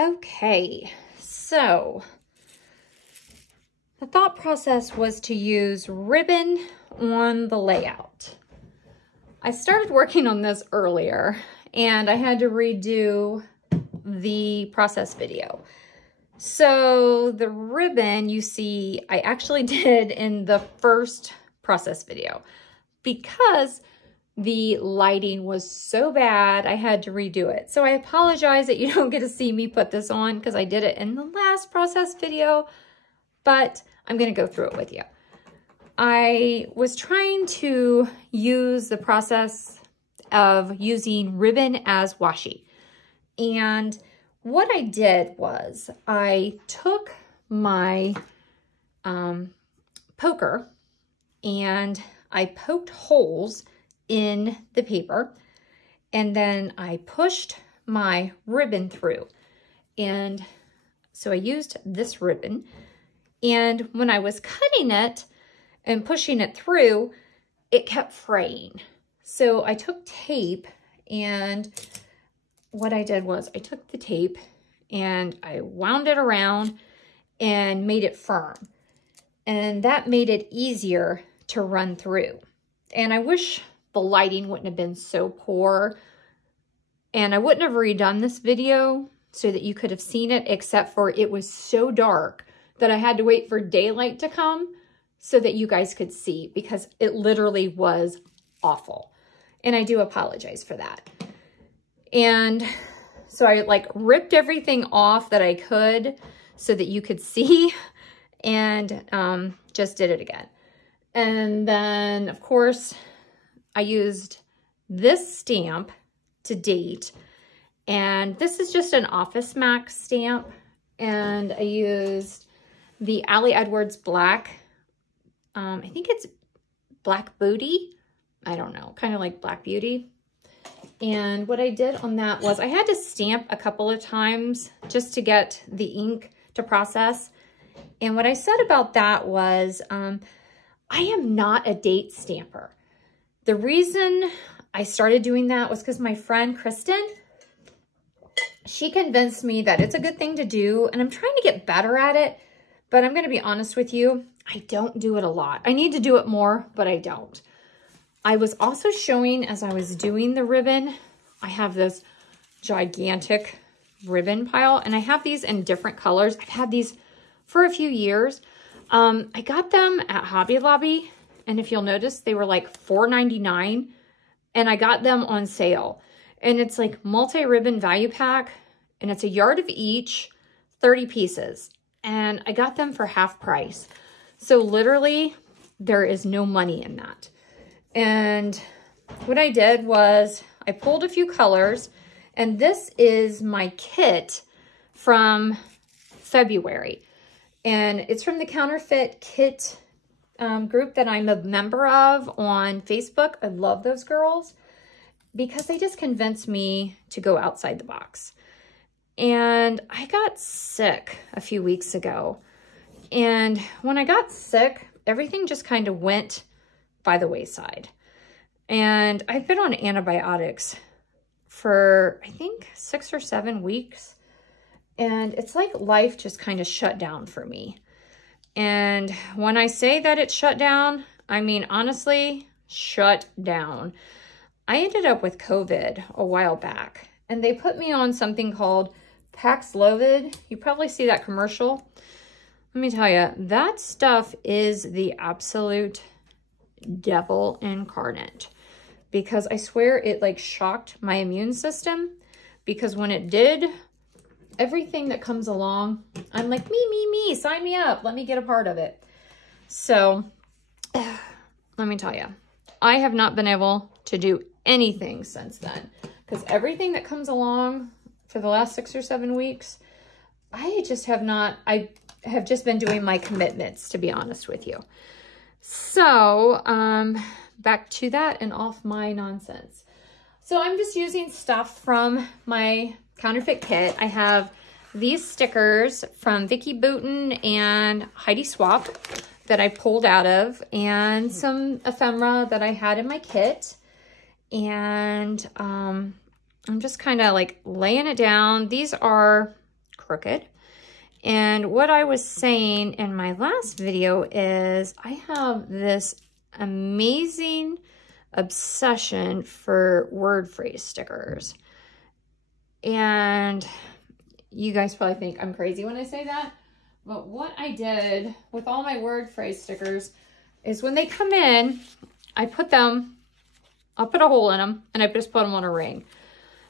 Okay, so the thought process was to use ribbon on the layout. I started working on this earlier and I had to redo the process video. So the ribbon you see, I actually did in the first process video because the lighting was so bad, I had to redo it. So I apologize that you don't get to see me put this on because I did it in the last process video, but I'm gonna go through it with you. I was trying to use the process of using ribbon as washi. And what I did was I took my poker and I poked holes in the paper, and then I pushed my ribbon through. And so I used this ribbon, and when I was cutting it and pushing it through, it kept fraying. So I took tape, and what I did was I took the tape and I wound it around and made it firm. And that made it easier to run through. And I wish the lighting wouldn't have been so poor. And I wouldn't have redone this video so that you could have seen it, except for it was so dark that I had to wait for daylight to come so that you guys could see, because it literally was awful. And I do apologize for that. And so I like ripped everything off that I could so that you could see, and just did it again. And then of course I used this stamp to date, and this is just an Office Max stamp, and I used the Ali Edwards black, I think it's Black Booty, I don't know, kind of like Black Beauty. And what I did on that was I had to stamp a couple of times just to get the ink to process. And what I said about that was I am not a date stamper. The reason I started doing that was because my friend Kristen, she convinced me that it's a good thing to do, and I'm trying to get better at it, but I'm going to be honest with you, I don't do it a lot. I need to do it more, but I don't. I was also showing as I was doing the ribbon, I have this gigantic ribbon pile, and I have these in different colors. I've had these for a few years. I got them at Hobby Lobby, and if you'll notice, they were like $4.99, and I got them on sale. And it's like multi-ribbon value pack, and it's a yard of each, 30 pieces. And I got them for half price. So literally, there is no money in that. And what I did was I pulled a few colors, and this is my kit from February. And it's from the Counterfeit Kit group that I'm a member of on Facebook. I love those girls because they just convinced me to go outside the box. And I got sick a few weeks ago. And when I got sick, everything just kind of went by the wayside. And I've been on antibiotics for, I think, 6 or 7 weeks. And it's like life just kind of shut down for me. And when I say that it shut down, I mean, honestly, shut down. I ended up with COVID a while back, and they put me on something called Paxlovid. You probably see that commercial. Let me tell you, that stuff is the absolute devil incarnate, because I swear it like shocked my immune system, because when it did, everything that comes along, I'm like, me, sign me up. Let me get a part of it. So let me tell you, I have not been able to do anything since then, because everything that comes along for the last 6 or 7 weeks, I have just been doing my commitments, to be honest with you. So back to that and off my nonsense. So I'm just using stuff from my counterfeit kit. I have these stickers from Vicky Booten and Heidi Swap that I pulled out of, and some ephemera that I had in my kit. And I'm just kind of like laying it down. These are crooked. And what I was saying in my last video is I have this amazing obsession for word phrase stickers. And you guys probably think I'm crazy when I say that. But what I did with all my word phrase stickers is when they come in, I'll put a hole in them and I just put them on a ring.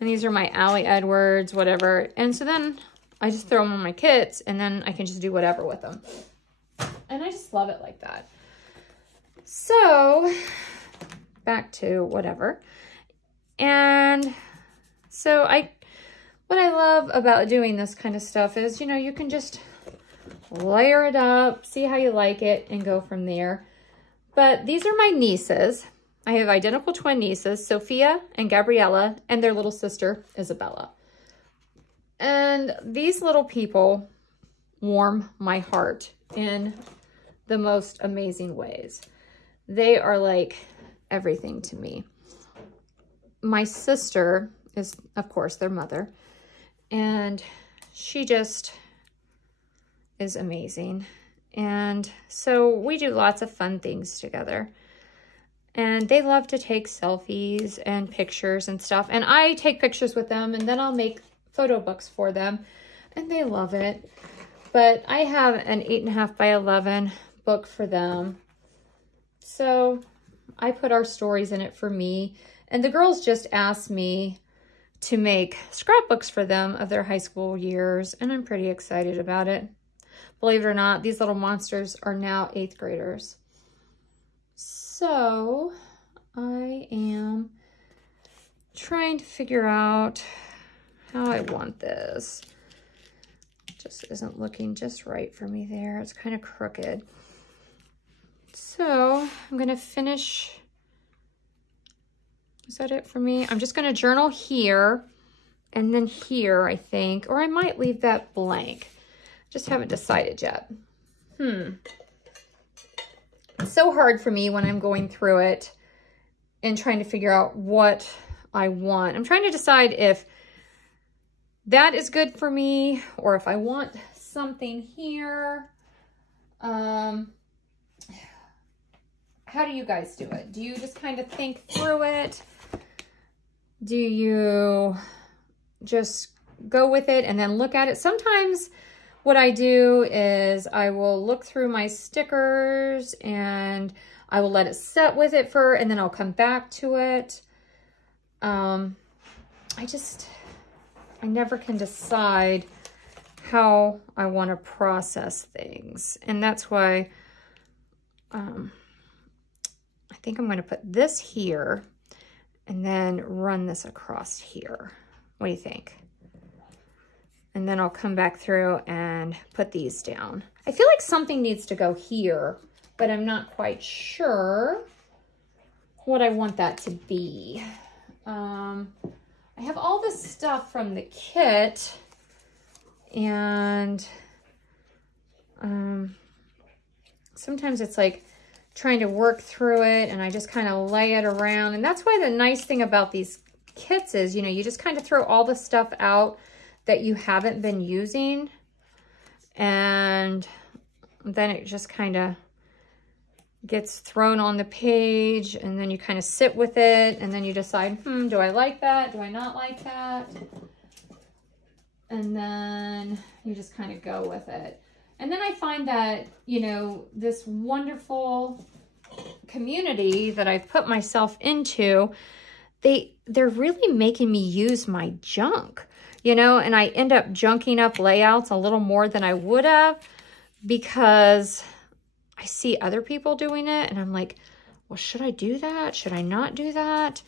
And these are my Allie Edwards, whatever. And so then I just throw them on my kits and then I can just do whatever with them. And I just love it like that. So back to whatever. And so what I love about doing this kind of stuff is, you know, you can just layer it up, see how you like it, and go from there. But these are my nieces. I have identical twin nieces, Sophia and Gabriella, and their little sister, Isabella. And these little people warm my heart in the most amazing ways. They are like everything to me. My sister is, of course, their mother, and she just is amazing. And so we do lots of fun things together. And they love to take selfies and pictures and stuff. And I take pictures with them, and then I'll make photo books for them. And they love it. But I have an 8.5 by 11 book for them. So I put our stories in it for me. And the girls just asked me to make scrapbooks for them of their high school years. And I'm pretty excited about it. Believe it or not, these little monsters are now 8th graders. So I am trying to figure out how I want this. It just isn't looking just right for me there. It's kind of crooked. So I'm going to finish. Is that it for me? I'm just going to journal here and then here, I think. Or I might leave that blank. Just haven't decided yet. It's so hard for me when I'm going through it and trying to figure out what I want. I'm trying to decide if that is good for me or if I want something here. How do you guys do it? Do you just kind of think through it? Do you just go with it and then look at it? Sometimes what I do is I will look through my stickers and I will let it set with it and then I'll come back to it. I never can decide how I want to process things. And that's why I think I'm going to put this here and then run this across here. What do you think? And then I'll come back through and put these down. I feel like something needs to go here, but I'm not quite sure what I want that to be. I have all this stuff from the kit, and sometimes it's like trying to work through it, and I just kind of lay it around. And that's why the nice thing about these kits is, you know, you just kind of throw all the stuff out that you haven't been using, and then it just kind of gets thrown on the page, and then you kind of sit with it, and then you decide, do I like that? Do I not like that? And then you just kind of go with it. And then I find that, you know, this wonderful community that I've put myself into, they're really making me use my junk. You know, and I end up junking up layouts a little more than I would have because I see other people doing it and I'm like, well, should I do that? Should I not do that?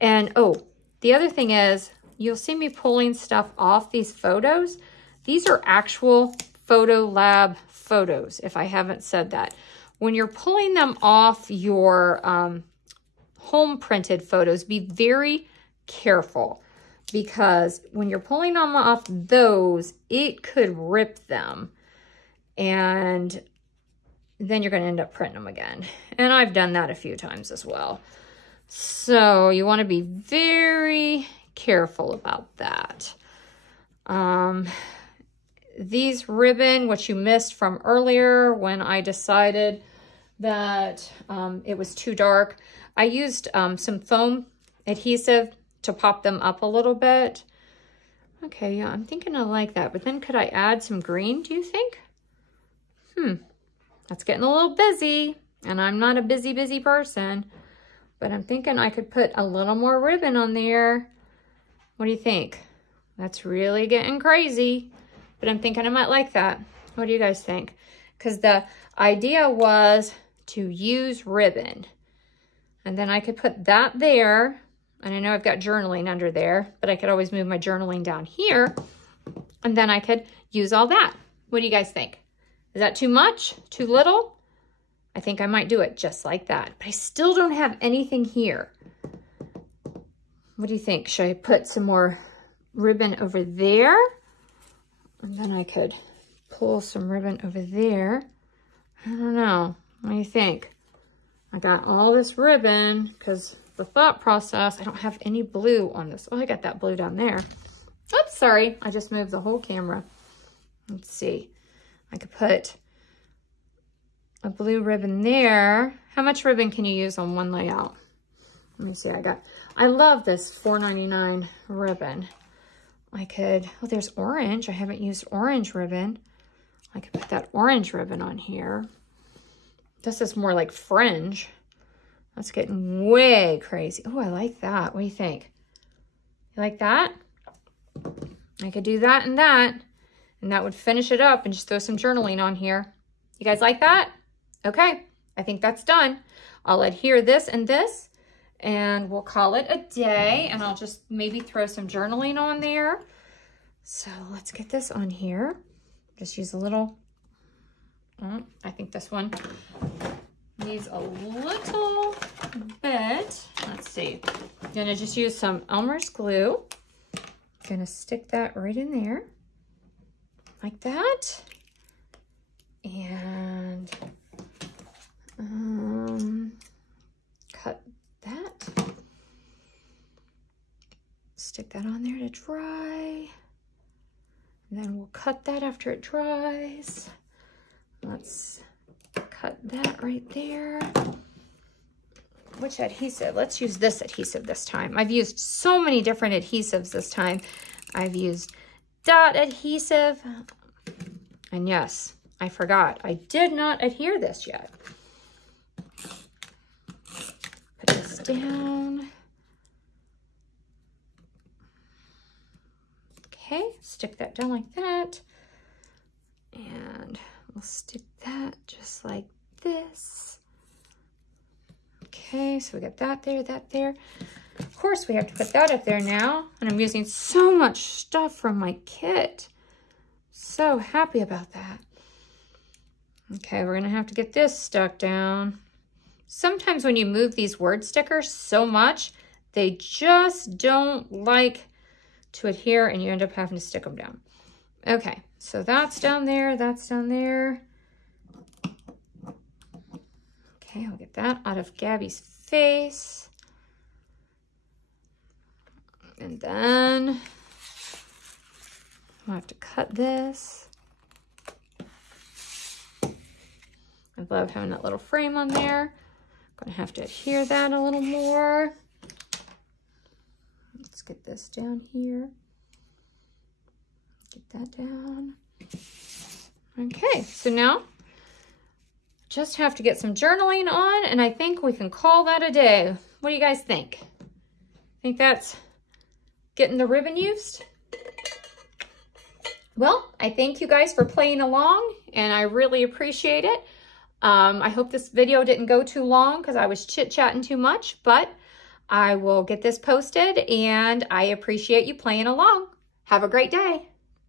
And oh, the other thing is you'll see me pulling stuff off these photos. These are actual Photo Lab photos, if I haven't said that. When you're pulling them off your home printed photos, be very careful. Because when you're pulling them off those, it could rip them. And then you're going to end up printing them again. And I've done that a few times as well. So you want to be very careful about that. these ribbon, which you missed from earlier when I decided that it was too dark. I used some foam adhesive to pop them up a little bit. Okay, yeah, I'm thinking I like that, but then could I add some green, do you think? That's getting a little busy, and I'm not a busy person, but I'm thinking I could put a little more ribbon on there. What do you think? That's really getting crazy, but I'm thinking I might like that. What do you guys think? Because the idea was to use ribbon, and then I could put that there, and I know I've got journaling under there, but I could always move my journaling down here, and then I could use all that. What do you guys think? Is that too much? Too little? I think I might do it just like that, but I still don't have anything here. What do you think? Should I put some more ribbon over there? And then I could pull some ribbon over there. I don't know. What do you think? I got all this ribbon because the thought process, I don't have any blue on this. Oh, I got that blue down there. Oops, sorry. I just moved the whole camera. Let's see. I could put a blue ribbon there. How much ribbon can you use on one layout? Let me see. I love this $4.99 ribbon. I could, oh, there's orange. I haven't used orange ribbon. I could put that orange ribbon on here. This is more like fringe. That's getting way crazy. Oh, I like that. What do you think? You like that? I could do that, and that would finish it up and just throw some journaling on here. You guys like that? Okay, I think that's done. I'll adhere this and this, and we'll call it a day, and I'll just maybe throw some journaling on there. So let's get this on here. Just use a little, I think this one needs a little bit. Let's see. I'm gonna just use some Elmer's glue. Gonna stick that right in there, like that. And cut that. Stick that on there to dry. And then we'll cut that after it dries. Let's cut that right there. Which adhesive? Let's use this adhesive this time. I've used so many different adhesives this time. I've used dot adhesive. And yes, I forgot. I did not adhere this yet. Put this down. Okay, stick that down like that. And we'll stick that just like this. Okay, so we got that there, that there. Of course, we have to put that up there now. And I'm using so much stuff from my kit. So happy about that. Okay, we're gonna have to get this stuck down. Sometimes when you move these word stickers so much, they just don't like to adhere, and you end up having to stick them down. Okay, so that's down there, that's down there. Okay, I'll get that out of Gabby's face. And then I'll have to cut this. I love having that little frame on there. I'm gonna have to adhere that a little more. Let's get this down here. Get that down. Okay, so now just have to get some journaling on, and I think we can call that a day. What do you guys think? Think that's getting the ribbon used? Well, I thank you guys for playing along, and I really appreciate it. I hope this video didn't go too long because I was chit-chatting too much, but I will get this posted, and I appreciate you playing along. Have a great day.